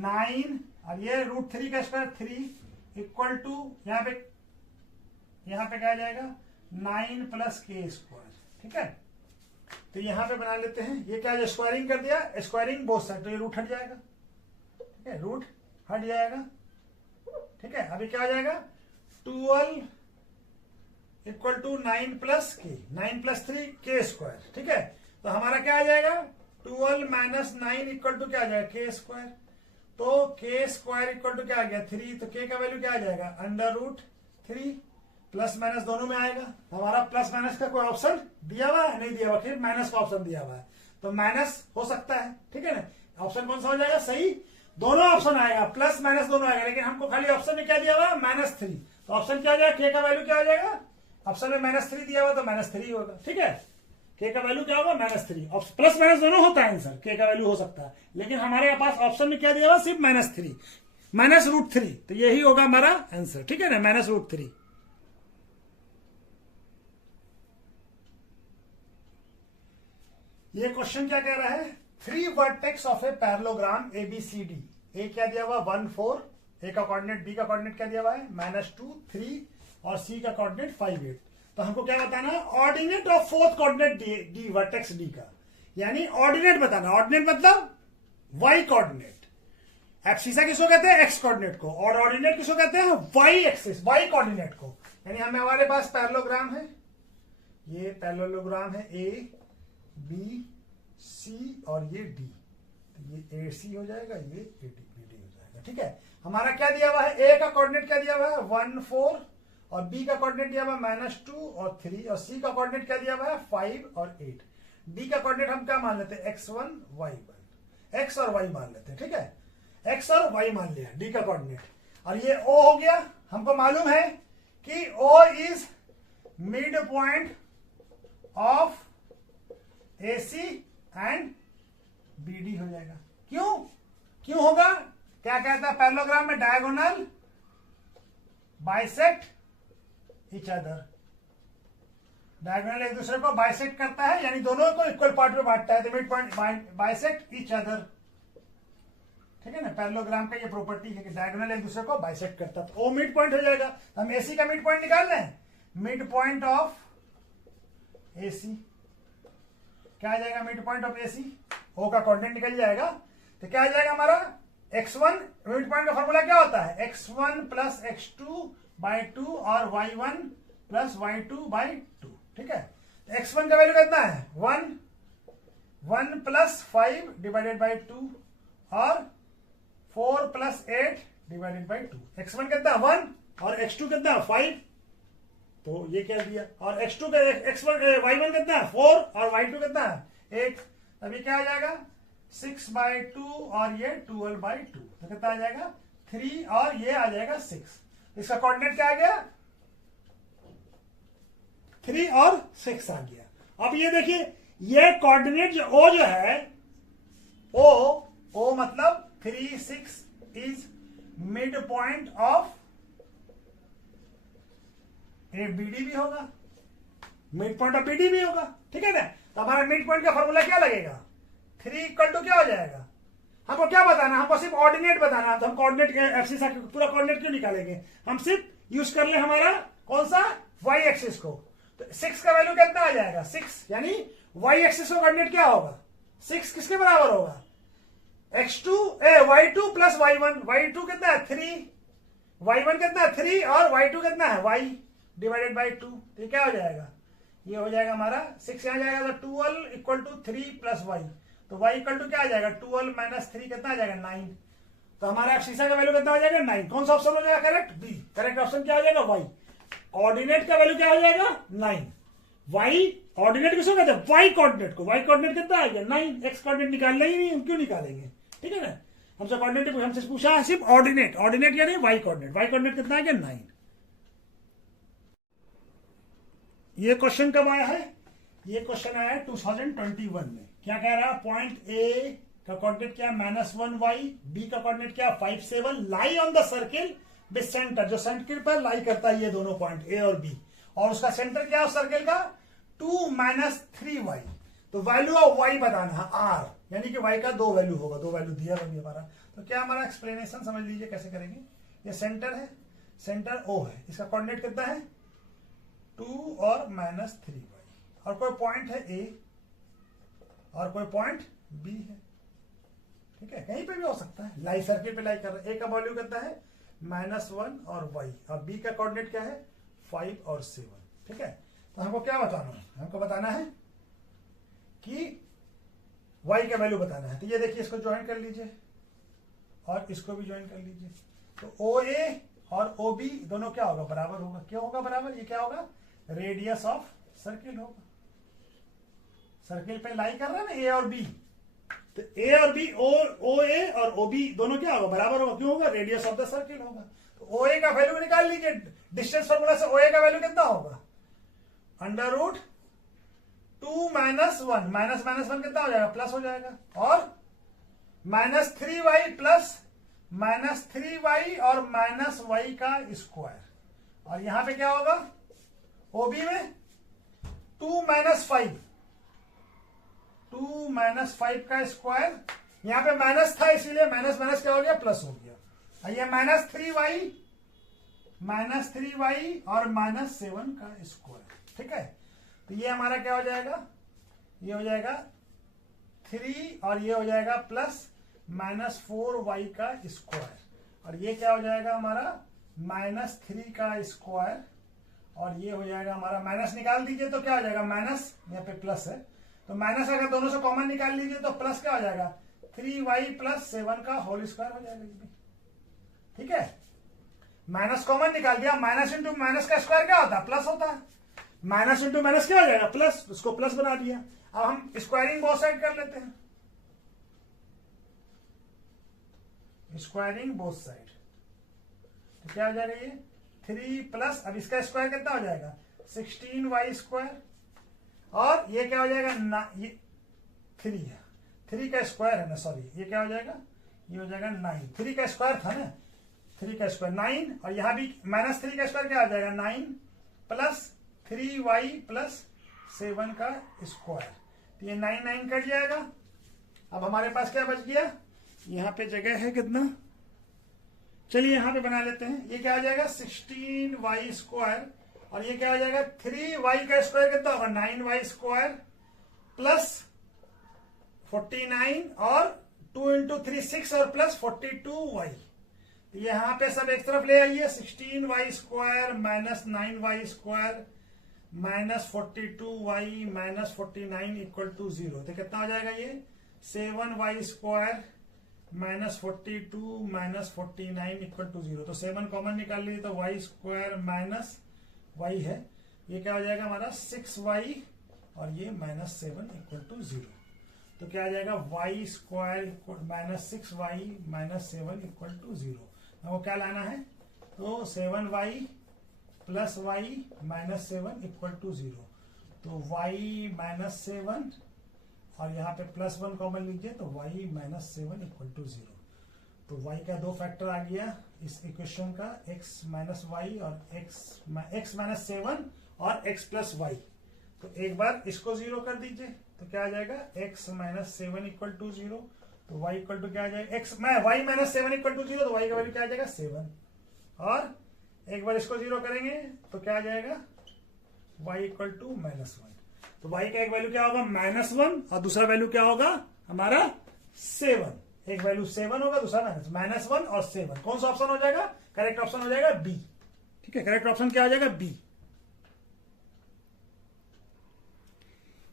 9 और ये √3 का स्क्वायर 3 इक्वल टू यहाँ पे क्या आ जाएगा? 9 प्लस K स्क्वायर, ठीक है। तो यहां पे बना लेते हैं। ये क्या है? स्क्वायरिंग कर दिया, स्क्वायरिंग बोथ साइड, तो ये रूट हट जाएगा, ठीक है, रूट हट जाएगा, ठीक है। अभी क्या आ जाएगा? 12 equal to 9 plus K, 9 plus 3 K square, ठीक है। तो हमारा क्या आ जाएगा? 12 माइनस 9 इक्वल टू क्या आ जाएगा के स्क्वायर। तो के स्क्वायर इक्वल टू क्या आ गया 3, तो के का वैल्यू क्या आ जाएगा √3। प्लस माइनस दोनों में आएगा, हमारा प्लस माइनस का कोई ऑप्शन दिया हुआ है नहीं दिया हुआ, फिर माइनस का ऑप्शन दिया हुआ है तो माइनस हो सकता है, ठीक है ना। ऑप्शन कौन सा हो जाएगा सही, दोनों ऑप्शन आएगा, प्लस माइनस दोनों आएगा, लेकिन हमको खाली ऑप्शन में क्या दिया हुआ -3, तो ऑप्शन क्या आ जाएगा के का वैल्यू क्या आ जाएगा, ऑप्शन में -3 दिया हुआ तो -3 होगा, ठीक है। के का वैल्यू क्या होगा -3, प्लस माइनस दोनों होता है आंसर, के का वैल्यू हो सकता है, लेकिन हमारे पास ऑप्शन में क्या दिया हुआ सिर्फ -3, -√3, तो यही होगा हमारा आंसर, ठीक है ना, -√3। ये क्वेश्चन क्या कह रहा है, 3 vertex of a parallelogram ABCD, ए क्या दिया हुआ 1 4, ए का कोऑर्डिनेट, बी का कोऑर्डिनेट क्या दिया हुआ है -2 3 और सी का कोऑर्डिनेट 5 8। तो हमको क्या बताना है ordinate of fourth coordinate D vertex D का, यानी ऑर्डिनेट बताना। ऑर्डिनेट मतलब वाई कोऑर्डिनेट, एक्सिस किसको कहते हैं एक्स कोऑर्डिनेट को, और ऑर्डिनेट किसको कहते हैं वाई एक्सिस वाई कोऑर्डिनेट को। यानी हमारे पास पैरेललोग्राम है, ये पैरेललोग्राम है ए बी सी और ये डी, तो ये ए सी हो जाएगा, ये ए डी बी डी हो जाएगा, ठीक है। हमारा क्या दिया हुआ है, ए का कोऑर्डिनेट क्या दिया हुआ है 1 4 और बी का कोऑर्डिनेट दिया हुआ है -2 और 3 और सी का कोऑर्डिनेट क्या दिया हुआ है 5 और 8। डी का कोऑर्डिनेट हम क्या मान लेते हैं x1 y1, x और y मान लेते हैं, ठीक है, x और y मान लिया डी का कोऑर्डिनेट। और ये O हो गया, हमको मालूम है कि O is mid point of AC and BD हो जाएगा। क्यों होगा, क्या कहता है पैरेललोग्राम में diagonal bisect each other, diagonal एक दूसरे को बाइसेक्ट करता है, यानी दोनों को इक्वल पार्ट में बांटता है, तो mid point bisect each other, ठीक है ना। पैरेललोग्राम का ये प्रॉपर्टी है कि डायगोनल एक दूसरे को बाइसेक्ट करता है, तो ओ मिड पॉइंट हो जाएगा। तो हम AC का मिड पॉइंट निकाल रहे हैं, मिड पॉइंट ऑफ AC क्या आ जाएगा, mid point of AC, O का कोऑर्डिनेट निकल जाएगा, तो क्या आ जाएगा हमारा x1, मिड पॉइंट का फॉर्मूला क्या होता है x1 प्लस x2/2 और y1 प्लस y2/2, ठीक है। तो x1 का वैल्यू कितना है 1 प्लस 5 डिवाइडेड बाई 2 और 4 प्लस 8 डिवाइडेड बाई 2। x1 कितना 1 और x2 कितना 5, तो ये क्या दिया, और x2 का x1 y1 कितना 4 और y2 कितना 8, अभी क्या आ जाएगा 6/2 और ये 12/2, तो कितना आ जाएगा 3 और ये आ जाएगा 6। इसका कोऑर्डिनेट क्या आ गया 3 और 6 आ गया। अब ये देखिए ये कोऑर्डिनेट जो O जो है O मतलब 3 6 is mid point of BD भी होगा, मिड पॉइंट ऑफ BD भी होगा, ठीक है ना। तो हमारा मिड पॉइंट का फॉर्मूला क्या लगेगा 3 इक्वल टू क्या हो जाएगा, हमको क्या बताना, हमको सिर्फ ऑर्डिनेट बताना, तो हम कोऑर्डिनेट एक्सिस पूरा कोऑर्डिनेट क्यों निकालेंगे, हम सिर्फ यूज कर ले हमारा कौन सा y एक्सिस को। तो 6 का वैल्यू कितना आ जाएगा 6, यानी y एक्सिस का कोऑर्डिनेट क्या होगा 6 किसके बराबर होगा y2 प्लस y2 कितना है 3, y1 कितना है 3 और y2 कितना है y डिवाइडेड बाई 2, तो क्या हो जाएगा, ये हो जाएगा हमारा 6 यहाँ जाएगा, तो 12 इक्वल टू 3 प्लस y, तो y इक्वल टू क्या आ जाएगा 12 माइनस 3 कितना आ जाएगा 9, तो हमारा एक्सिसा का वैल्यू कितना हो जाएगा 9। कौन सा ऑप्शन हो जाएगा करेक्ट, बी। करेक्ट ऑप्शन क्या हो जाएगा y, कोऑर्डिनेट का वैल्यू क्या हो जाएगा 9, y ऑर्डिनेट किसको कहते हैं y कोऑर्डिनेट को, y कोऑर्डिनेट कितना आ गया 9, x कोऑर्डिनेट निकालना ही नहीं, हम क्यों निकालेंगे, ठीक है ना। हमसे कोऑर्डिनेट हमसे पूछा है सिर्फ ऑर्डिनेट यानी y कोऑर्डिनेट कितना आ गया 9। ये क्वेश्चन कब आया है, ये क्वेश्चन आया है 2021 में। क्या कह रहा है, पॉइंट ए का कोऑर्डिनेट क्या -1y, बी का कोऑर्डिनेट क्या 5 7, lie on the circle with centre, जो सर्किल पर लाई करता है ये दोनों पॉइंट ए और बी, और उसका सेंटर क्या है सर्किल का 2 - 3y। तो वैल्यू ऑफ y बताना है r, यानी कि y का 2 वैल्यू होगा, 2 वैल्यू दिया होगी हमारा। तो क्या हमारा एक्सप्लेनेशन समझ लीजिए कैसे करेंगे। ये सेंटर है, सेंटर O है, इसका कोऑर्डिनेट कितना है 2 और -3y, और कोई पॉइंट है A और कोई पॉइंट B है, ठीक है, कहीं पे भी हो सकता है, लाई सर्किल पे लाई कर रहे हैं। A का वैल्यू कितना है -1 और y, और B का कोऑर्डिनेट क्या है 5 और 7, ठीक है। तो हमको क्या बताना है, हमको बताना है कि y का वैल्यू बताना है। तो ये देखिए, इसको ज्वाइन कर लीजिए और इसको भी ज्वाइन कर लीजिए। तो OA और OB दोनों क्या होगा, बराबर होगा। क्यों होगा बराबर, ये क्या होगा, रेडियस ऑफ सर्किल होगा। सर्किल पे लाई कर रहा है ना A और B, तो A और B, OA और OB दोनों क्या होगा, बराबर होगा। क्यों होगा, रेडियस ऑफ द सर्किल होगा। तो OA का वैल्यू निकाल लीजिए, डिस्टेंस फॉर्मूला से OA का वैल्यू कितना होगा, √2 -1, माइनस माइनस 1 कितना हो जाएगा, प्लस हो जाएगा। और -3y प्लस -3y और -y का स्क्वायर। और यहां पे क्या होगा, OB में 2 - 5, 2 - 5 का स्क्वायर। यहां पे माइनस था इसीलिए माइनस माइनस क्या हो गया, प्लस हो गया। ये -3y और -7 का स्क्वायर, ठीक है। तो ये हमारा क्या हो जाएगा, ये हो जाएगा 3 और ये हो जाएगा प्लस -4y का स्क्वायर। और ये क्या हो जाएगा हमारा, -3 का स्क्वायर। और ये हो जाएगा हमारा, माइनस निकाल दीजिए तो क्या हो जाएगा, माइनस, यहाँ पे प्लस है तो माइनस अगर दोनों से कॉमन निकाल लीजिए तो प्लस क्या हो जाएगा, 3y + 7 का होल स्क्वायर हो जाएगा। ठीक है, माइनस कॉमन निकाल दिया, माइनस इंटू माइनस का स्क्वायर क्या होता है, प्लस होता है। माइनस इंटू माइनस क्या हो जाएगा, प्लस, उसको प्लस बना दिया। अब हम स्क्वायरिंग बोथ साइड कर लेते हैं, स्क्वायरिंग बोथ साइड। तो क्या हो जाएगा, ये 3 प्लस, अब इसका स्क्वायर कितना हो जाएगा, 16y²। और ये क्या हो जाएगा, ये 3 है, 3 का स्क्वायर है ना, सॉरी, ये क्या हो जाएगा, ये हो जाएगा 9। 3 का स्क्वायर था ना, 3 का स्क्वायर 9। और यहां भी -3 का स्क्वायर क्या हो जाएगा, 9 प्लस 3y प्लस 7 का स्क्वायर। तो ये 9 9 कट जाएगा। अब हमारे पास क्या बच गया, यहां पे जगह है कितना, चलिए यहां पे बना लेते हैं। ये क्या हो जाएगा, 16y²। और ये क्या हो जाएगा, 3y का स्क्वायर कितना होगा, 9y² प्लस 49 और 2 × 3 6 और प्लस 42y। तो यहां पे सब एक तरफ ले आइए, 16y² - 9y² - 42y - 49 = 0। तो कितना हो जाएगा, ये 7y² - 42 - 49 = 0। तो 7 कॉमन निकाल लीजिए तो y² माइनस y है, ये क्या हो जाएगा हमारा 6y और ये -7 = 0। तो क्या आ जाएगा, y² - 6y - 7 = 0। हमको क्या लाना है, तो 7y प्लस y - 7 = 0। तो y - 7 और यहाँ पे +1 कॉमन लीजिए तो y - 7 = 0। तो y का 2 फैक्टर आ गया इस इक्वेशन का, x - y और x - 7 और x + y। तो एक बार इसको 0 कर दीजिए तो क्या आ जाएगा, x - 7 = 0। तो y = क्या आ जाएगा, y - 7 = 0। तो y का वैल्यू क्या आ जाएगा, 7। और एक बार इसको 0 करेंगे तो क्या आ जाएगा, y = -1। तो y का एक वैल्यू क्या होगा, -1 और दूसरा वैल्यू क्या होगा हमारा 7। एक वैल्यू 7 होगा, दूसरा -1 और 7। कौन सा ऑप्शन हो जाएगा, करेक्ट ऑप्शन हो जाएगा बी। ठीक है, करेक्ट ऑप्शन क्या हो जाएगा, बी।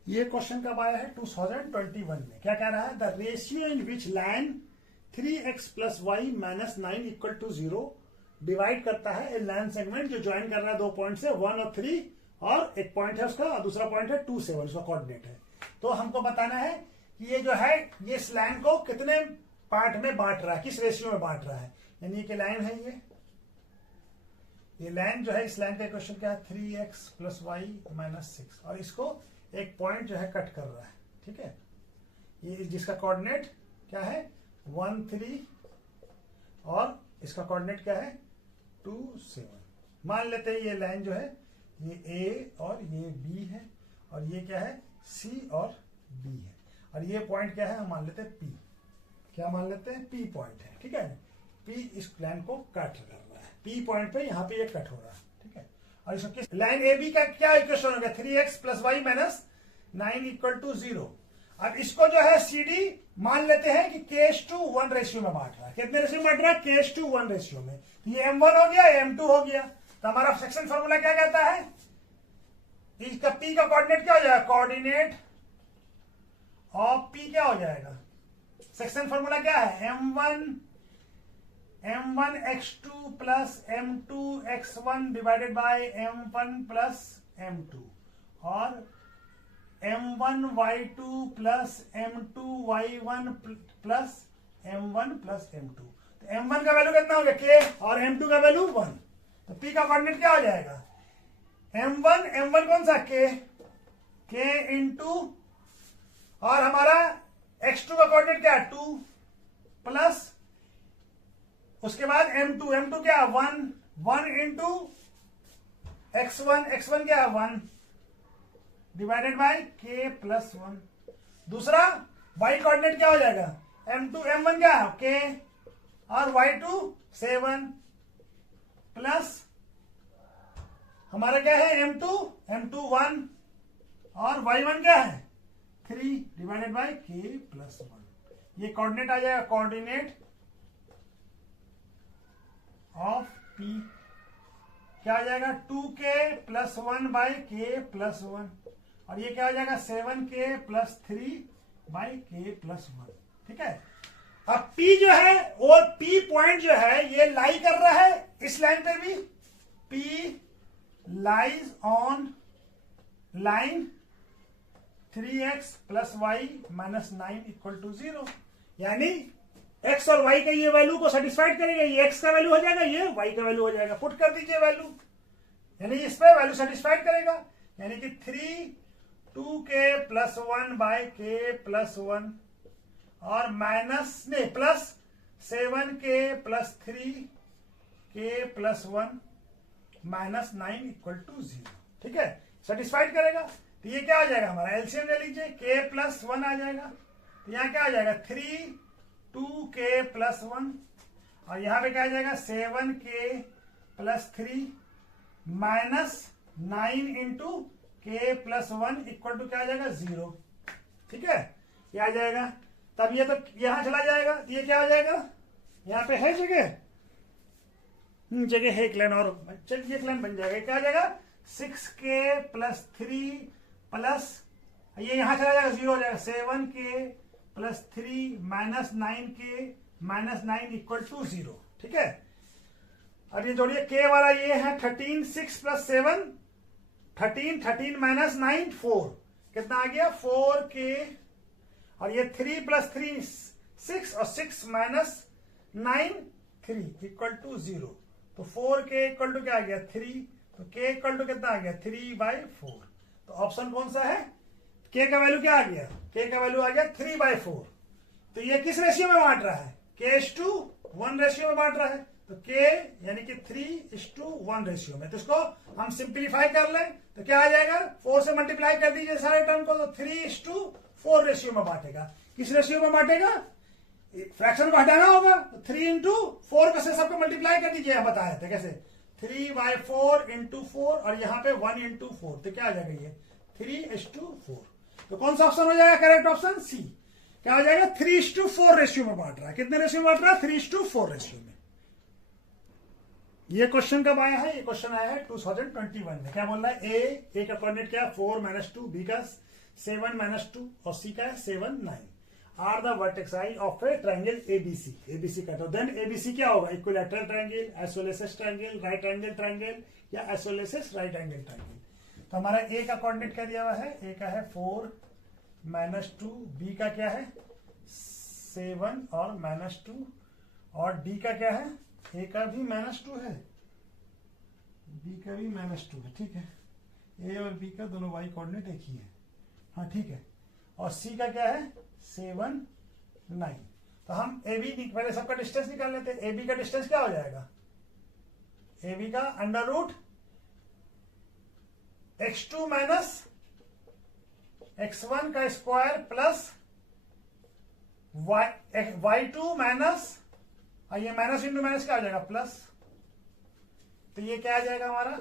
ये क्वेश्चन कब आया है, 2021 में। क्या कह रहा है, the ratio in which line 3x + y - 9 = 0 divide करता है ए लाइन सेगमेंट जो ज्वाइन कर रहा है 2 पॉइंट से 1 और 3, और एक पॉइंट है उसका और दूसरा पॉइंट है 2 7, उसका कोऑर्डिनेट है। तो हमको बताना है कि ये जो है ये इस लाइन को कितने पार्ट में बांट रहा है, किस रेशियो में बांट रहा है। यानी कि लाइन है ये लाइन जो है, इस लाइन का क्वेश्चन क्या है, 3x + y - 6, और इसको एक पॉइंट जो है कट कर रहा है। ठीक है, ये जिसका कोऑर्डिनेट क्या है 1 3 और इसका कोऑर्डिनेट क्या है 2 7। मान लेते हैं ये लाइन जो है ये A और ये B है, और ये क्या है C और B है, और ये पॉइंट क्या है हम मान लेते हैं P। क्या मान लेते हैं, P पॉइंट है। ठीक है, P इस लाइन को कट कर रहा है, P पॉइंट पे यहाँ पे ये कट हो रहा है। ठीक है, और इसको किस लाइन AB का क्या इक्वेशन होगा, 3x + y - 9 = 0। अब इसको जो है CD मान लेते हैं कि k:1 रेशियो में बांट रहा है। कितने रेशियो में बांट रहा है, k:1 रेशियो में। ये M1 हो गया, M2 हो गया। तो हमारा सेक्शन फॉर्मूला क्या कहता है, इसका P का कोऑर्डिनेट क्या हो जाएगा, कोऑर्डिनेट ऑफ पी क्या हो जाएगा, सेक्शन फॉर्मूला क्या है, m1 x2 plus m2 x1 divided by m1 plus m2 और m1 y2 plus m2 y1 plus m1 plus m2। तो m1 का वैल्यू कितना हो गया k और m2 का वैल्यू 1। तो p का कोऑर्डिनेट क्या हो जाएगा, m1 कौन सा k इंटू और हमारा x2 का कोऑर्डिनेट क्या है 2 प्लस उसके बाद m2 क्या है 1 इंटू x1 क्या है 1 डिवाइडेड बाय k प्लस 1। दूसरा y कोऑर्डिनेट क्या हो जाएगा, m1 क्या है k और y2 7 प्लस हमारा क्या है m2 1 और y1 क्या है 3 डिवाइडेड बाय k प्लस 1। ये कोऑर्डिनेट आ जाएगा, कोऑर्डिनेट ऑफ p क्या आ जाएगा 2k plus 1 bye k plus 1 और ये क्या हो जाएगा 7k plus 3 bye k plus 1। ठीक है, अब p जो है और p पॉइंट जो है ये लाई कर रहा है इस लाइन पे भी, p lies on line 3x plus Y minus 9 equal to 0, यानी x और y का ये वैल्यू को सेटिस्फाइड करेगा, ये x का वैल्यू हो जाएगा, ये y का वैल्यू हो जाएगा, पुट कर दीजिए वैल्यू, यानी इस पे वैल्यू सेटिस्फाइड करेगा, यानी कि 2k plus 1 bye k plus 1 और माइनस नहीं plus 7k plus 3k plus 1 minus 9 equal to 0। ठीक है, सेटिस्फाइड करेगा। तो ये क्या आ जाएगा हमारा, एलसीएम ले लीजिए, k प्लस 1 आ जाएगा, तो यहाँ क्या आ जाएगा 2k प्लस 1 और यहाँ पे क्या आ जाएगा 7k plus 3 minus 9 into k plus 1 equal to क्या आ जाएगा 0। ठीक है, ये आ जाएगा, तब ये तो यहां चला जाएगा, तो ये क्या आ जाएगा, यहाँ पे है जगह है एक लाइन और, चलिए एक लाइन बन जाएगा, क्या आ जाएगा 6k प्लस 3 प्लस ये यहां चला जाएगा 0 हो जाएगा 7k plus 3 minus 9k minus 9 equal to 0। ठीक है, और ये जोड़िए k वाला ये है 13 6 प्लस 7 13 माइनस 9 4 कितना आ गया 4k और ये 3 प्लस 3 6 और 6 माइनस 9 3 इक्वल टू 0। तो 4k इक्वल टू क्या आ गया 3, तो k इक्वल टू कितना आ गया 3/4। तो ऑप्शन कौन सा है, k का वैल्यू क्या आ गया, k का वैल्यू आ गया 3/4। तो ये किस रेशियो में बांट रहा है, k:1 रेशियो में बांट रहा है, तो k यानी कि 3:1 रेशियो में। तो इसको हम सिंप्लीफाई कर लें तो क्या आ जाएगा, 4 से मल्टीप्लाई कर दीजिए सारे टर्म को, तो 3:4 रेशियो में बांटेगा। किस रेशियो में बांटेगा, फ्रैक्शन को हटाना होगा, तो 3:4 को से सबको मल्टीप्लाई कर दीजिए, आप बताए थे कैसे 3/4 इंटू 4 और यहाँ पे 1 इंटू 4, तो क्या आ जाएगा ये 3:4। तो कौन सा ऑप्शन हो जाएगा करेक्ट ऑप्शन सी, क्या हो जाएगा 3:4 रेशियो में बांट रहा है। कितने रेशियो में बांट रहा है 3:4 रेशियो में। ये क्वेश्चन कब आया है, ये क्वेश्चन आया है 2021 में। क्या बोल रहा है, ए का कोऑर्डिनेट क्या है 4 - 2, बी का 7 - 2 और सी का 7 9 are the vertices of a triangle ABC. ABC का तो देन एबीसी क्या होगा, equilateral triangle, isosceles triangle, right angle triangle या आइसोलेसिस राइट एंगल ट्राइंगल। तो हमारा ए का कोऑर्डिनेट क्या दिया हुआ है, ए का है 4 - 2, बी का क्या है 7 और -2 और डी का क्या है, ए का भी -2 है, बी का भी -2 है। ठीक है, ए और बी का दोनों वाई कोऑर्डिनेट एक ही है, हाँ ठीक है। और सी का क्या है 7 9। तो हम ए बी पहले सबका डिस्टेंस निकाल लेते हैं। ए बी का डिस्टेंस क्या हो जाएगा, ए बी का √ x2 माइनस x1 का स्क्वायर प्लस y2 माइनस, ये माइनस इंटू माइनस क्या हो जाएगा प्लस, तो ये क्या आ जाएगा हमारा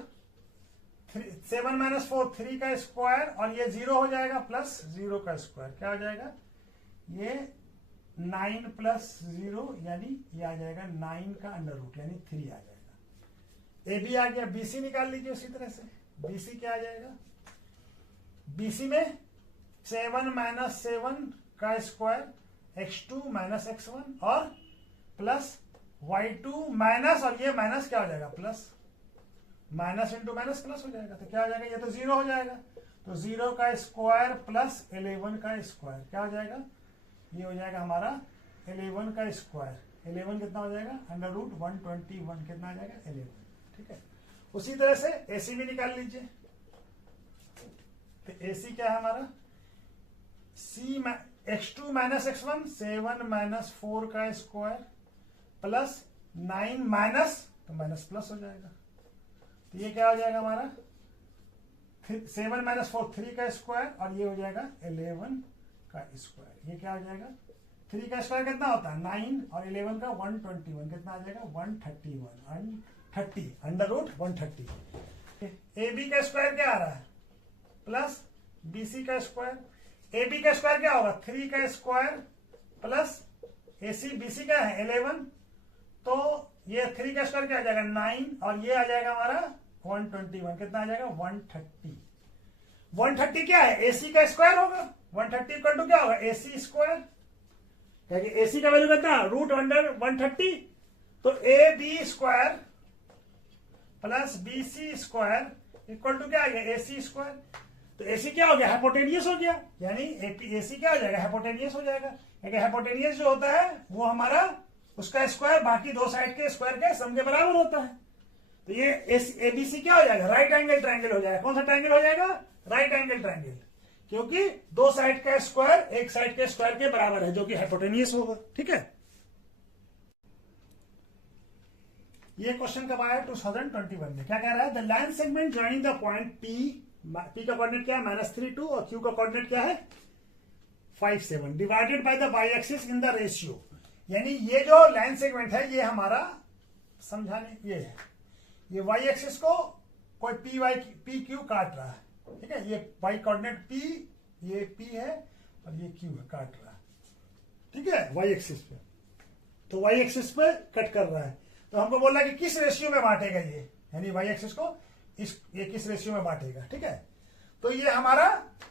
7 - 4 3 का स्क्वायर और ये 0 हो जाएगा प्लस 0 का स्क्वायर, क्या हो जाएगा ये 9 + 0 यानी ये आ जाएगा 9 का √ यानी 3 आ जाएगा। ए बी आ गया, बीसी निकाल लीजिए उसी तरह से। बीसी क्या आ जाएगा, बीसी में 7 - 7 का स्क्वायर x2 माइनस x1 और प्लस y2 माइनस, और ये माइनस क्या हो जाएगा plus, minus into minus plus हो जाएगा, तो क्या हो जाएगा, ये तो 0 हो जाएगा, तो 0 का स्क्वायर प्लस 11 का स्क्वायर क्या हो जाएगा, ये हो जाएगा हमारा 11 का स्क्वायर, 11 कितना हो जाएगा अंडर रूट 121 कितना आ जाएगा 11। ठीक है, उसी तरह से AC भी निकाल लीजिए, तो AC क्या है हमारा x2 माइनस x1 7 माइनस 4 का स्क्वायर प्लस 9 माइनस, तो माइनस प्लस हो जाएगा, तो ये क्या हो जाएगा हमारा 7 माइनस 4 3 का स्क्वायर और ये हो जाएगा 11 का स्क्वायर, ये क्या हो जाएगा 3 का स्क्वायर कितना होता है 9 और 11 का 121 कितना आ जाएगा 130 अंडर रूट 130। AB का स्क्वायर क्या आ रहा है प्लस BC का स्क्वायर, AB का स्क्वायर क्या होगा 3 का स्क्वायर प्लस AC BC का है 11, तो ये 3 का स्क्वायर क्या आ जाएगा 9 और ये आ जाएगा हमारा 121 कितना आ जाएगा 130। 130 क्या है AC का स्क्वायर होगा, 130 इक्वल टू क्या होगा AC स्क्वायर, क्योंकि AC का वैल्यू कितना रूट अंडर 130, तो AB square plus BC square equal to क्या आ गया AC स्क्वायर, तो AC क्या हो गया हाइपोटेनियस हो गया, यानी AC क्या हो जाएगा हाइपोटेनियस हो जाएगा, क्योंकि हाइपोटेनियस जो होता है वो हमारा उसका स्क्वायर बाकी दो साइड के स्क्वायर के सम के बराबर होता है, तो ये ABC क्या हो जाएगा राइट एंगल ट्रायंगल हो जाएगा। कौन सा ट्रायंगल हो जाएगा राइट एंगल ट्रायंगल, क्योंकि दो साइड का स्क्वायर एक साइड के स्क्वायर के बराबर है जो कि हाइपोटेनियस होगा। ठीक है, ये क्वेश्चन कब आया 2021 में, क्या कह रहा है the line segment joining the point P का कोऑर्डिनेट क्या है -32 और Q का कोऑर्डिनेट क्या है 57 divided by the Y axis in the ratio, यानी ये जो लाइन सेगमेंट है ये हमारा समझाने ये है, ये वाई एक्सिस को कोई पी क्यू काट रहा है, ठीक है, ये वाई कोऑर्डिनेट P, ये P है और ये Q है काट रहा है, ठीक है वाई एक्सिस पे, तो वाई एक्सिस पे कट कर रहा है, तो हमको बोल रहा है कि किस रेशियो में बांटेगा ये, यानी वाई एक्सिस को ये किस रेशियो में बांटेगा। ठीक है, तो ये हमारा,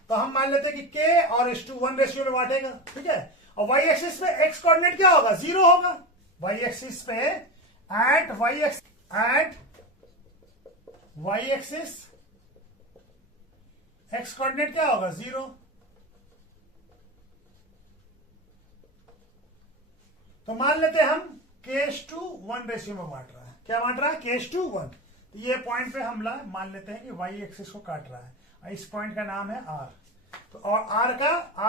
तो हम मान लेते हैं कि K और S2 1 रेशियो में बांटेगा। ठीक है, और वाई एक्सिस पे x कोऑर्डिनेट क्या होगा 0 होगा, वाई एक्सिस पे at Y axis x coordinate क्या होगा 0, तो मान लेते हैं हम K/1 रेशियो में बांट रहा है, क्या बांट रहा है K/1, तो ये पॉइंट पे हम मान लेते हैं कि वाई एक्सिस को काट रहा है, इस पॉइंट का नाम है R, तो और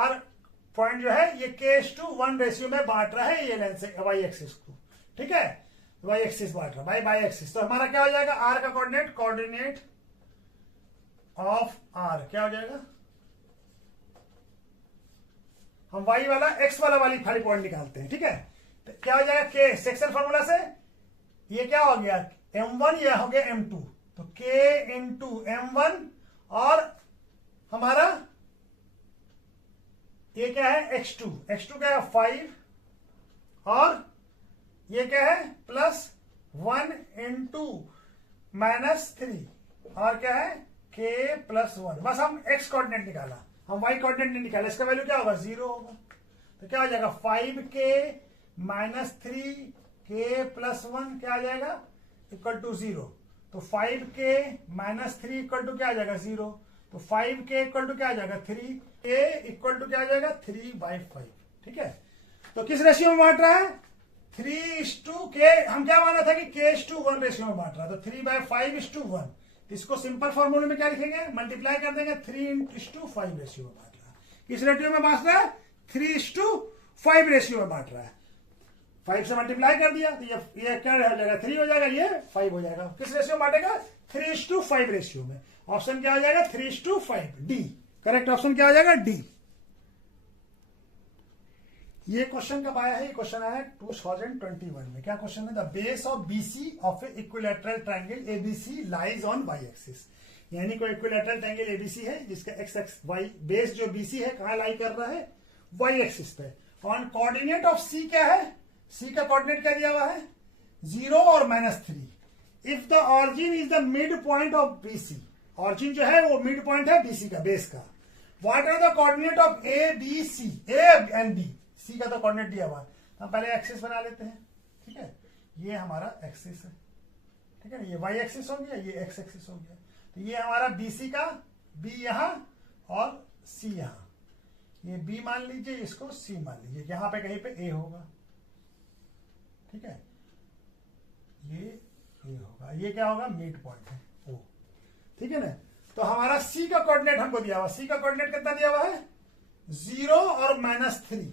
R पॉइंट जो है ये K/1 रेशियो में बांट रहा है ये लाइन से वाई एक्सिस को। ठीक है, वाई एक्सिस बांट रहा है वाई एक्सिस, तो हमारा क्या हो जाएगा R का कोऑर्डिनेट ऑफ R क्या हो जाएगा, हम वाई वाला x वाला वाली खाली पॉइंट निकालते हैं। ठीक है, तो क्या हो जाएगा K सेक्शन फॉर्मूला से ये क्या हो गया M1 या हो गया M2, तो K इंटू M1 और हमारा ये क्या है x2 क्या है 5 और ये क्या है +1 इंटू -3 और क्या है K+1, बस हम x कोऑर्डिनेट निकाला, हम y कोऑर्डिनेट नहीं निकाला, इसका वैल्यू क्या होगा 0 होगा, तो क्या हो जाएगा 5K -3 K+1 क्या आ जाएगा इक्वल टू 0, तो 5K -3 इक्वल टू क्या आ जाएगा 0, तो 5K इक्वल टू क्या आ जाएगा 3, K इक्वल टू क्या आ जाएगा 3/5। ठीक है, तो किस रेशियो में बांट रहा है 3:K, हम क्या माना था कि K/1 रेशियो में बांट रहा है, तो 3/5:1, इसको सिंपल फॉर्मूले में क्या लिखेंगे मल्टीप्लाई कर देंगे 3:5 रेशियो में बांट रहा है, किस रेशियो में बांट रहा है 3:5 रेशियो में बांट रहा है, 5 से मल्टीप्लाई कर दिया तो ये क्या हो जाएगा 3 हो जाएगा, ये 5 हो जाएगा, किस रेशियो में बांटेगा 3:5 रेशियो में, ऑप्शन क्या हो जाएगा 3:5 डी, करेक्ट ऑप्शन क्या हो जाएगा डी। ये क्वेश्चन कब आया है, ये क्वेश्चन आया है 2021 में, क्या क्वेश्चन है the base of BC of a equilateral triangle ABC lies on Y axis, यानी कोई इक्विलैटरल ट्रायंगल ABC है जिसका x वाई बेस जो BC है कहां लाई कर रहा है वाई एक्सिस पे, ऑन कोऑर्डिनेट ऑफ C क्या है, C का कोऑर्डिनेट क्या दिया हुआ है 0 और -3, if the origin is the mid point of BC, origin जो है वो मिड पॉइंट है BC का बेस का, what are the coordinate of A B C, A and B, C का तो कोऑर्डिनेट दिया हुआ है, हम पहले एक्सिस बना लेते हैं, ठीक है। ये हमारा एक्सिस है, ठीक है ना, ये वाई एक्सिस हो गया, ये एक्स एक्सिस हो गया। तो ये हमारा बी सी का, बी यहां और सी यहां, ये बी मान लीजिए, इसको सी मान लीजिए, यहां पे कहीं पे ए होगा, ठीक है, ये ए होगा, ये क्या होगा, मिड पॉइंट है ओ, ठीक है ना। तो हमारा सी का कोऑर्डिनेट हमको दिया हुआ, सी का कोऑर्डिनेट कितना दिया हुआ है, 0 और -3,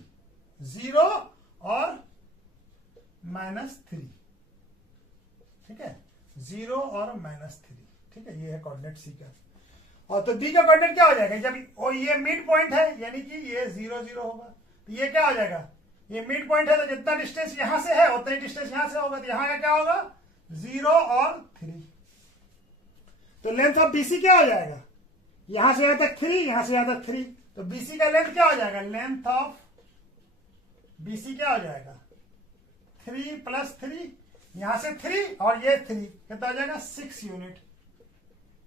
0 और -3, ठीक है, 0 और -3, ठीक है, ये है कोऑर्डिनेट सी का। और तो बी का कोऑर्डिनेट क्या हो जाएगा, जब ये मिड पॉइंट है यानी कि ये 0 0 होगा, तो ये क्या हो जाएगा, ये मिड पॉइंट है, तो जितना डिस्टेंस यहां से है उतना ही डिस्टेंस यहां से होगा, तो यहां का क्या होगा, 0 और 3। तो लेंथ ऑफ बीसी क्या हो जाएगा, यहां से यहां तक 3, यहां से यहां तक 3, तो बीसी का लेंथ क्या हो जाएगा, लेंथ ऑफ बीसी क्या हो जाएगा, 3 + 3, यहां से 3 और ये 3, कितना हो जाएगा, 6 यूनिट,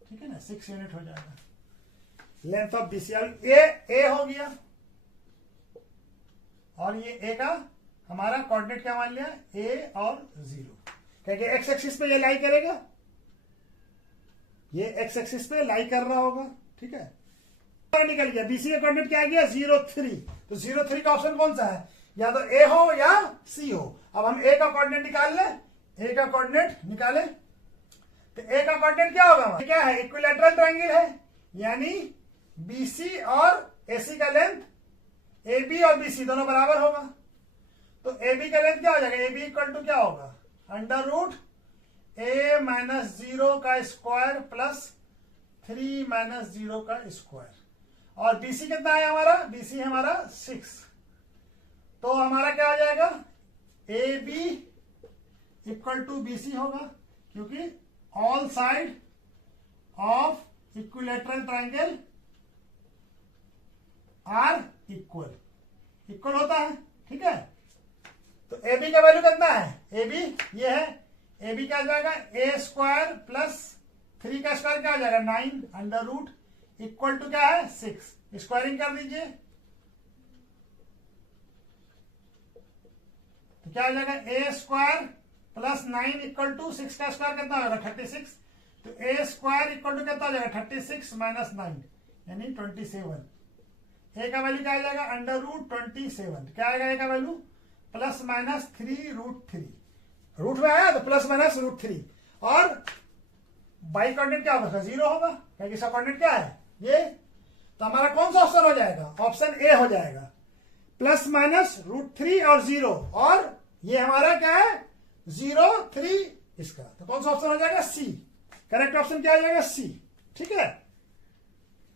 ठीक है ना, 6 यूनिट हो जाएगा लेंथ ऑफ बीसी। ए हो गया, और ये ए का हमारा कोऑर्डिनेट क्या मान लिया, ए और 0, क्योंकि एक्स एक्सिस पे ये लाई करेगा, ये एक्स एक्सिस पे लाई कर रहा होगा, ठीक है। निकल गया, बीसी का कोऑर्डिनेट क्या आ गया, 0 3, तो 0 3 का ऑप्शन कौन सा है, या तो ए हो या सी हो। अब हम ए का कोऑर्डिनेट निकाल ले, ए का कोऑर्डिनेट निकाले, तो ए का कोऑर्डिनेट क्या होगा, क्या है, इक्विलैटरल ट्रायंगल है, यानी बीसी और एसी का लेंथ, ए बी और बीसी दोनों बराबर होगा, तो ए बी का लेंथ क्या हो जाएगा, ए बी इक्वल टू क्या होगा, √ a - 0 का स्क्वायर प्लस 3 - 0 का स्क्वायर, और बीसी कितना है हमारा, बीसी हमारा 6, तो हमारा क्या हो जाएगा, A B equal to BC होगा, क्योंकि all side of equilateral triangle are equal होता है, ठीक है। तो ए बी का वैल्यू कितना है, ए बी ये है, ए बी क्या आ जाएगा, a² प्लस 3 का स्क्वायर क्या आ जाएगा, 9 √ इक्वल टू क्या है, 6, स्क्वायरिंग कर दीजिए, तो क्या आ जाएगा, a² प्लस 9 इक्वल टू 6 का स्क्वायर कितना होगा, 36, तो a² इक्वल टू कितना हो जाएगा, 36 - 9 यानी 27, ए का वैल्यू क्या आ जाएगा, √27, क्या आएगा ए का वैल्यू, ±3√3, रूट में आया तो ±√3, और बाई कोऑर्डिनेट क्या होगा, 0 होगा, क्योंकि इसका कोऑर्डिनेट क्या है ये, तो हमारा कौन सा ऑप्शन हो जाएगा, ऑप्शन ए हो जाएगा, ±√3 और 0, और ये हमारा क्या है 0 3 इसका, तो कौन सा ऑप्शन हो जाएगा, सी, करेक्ट ऑप्शन क्या हो जाएगा, सी, ठीक है।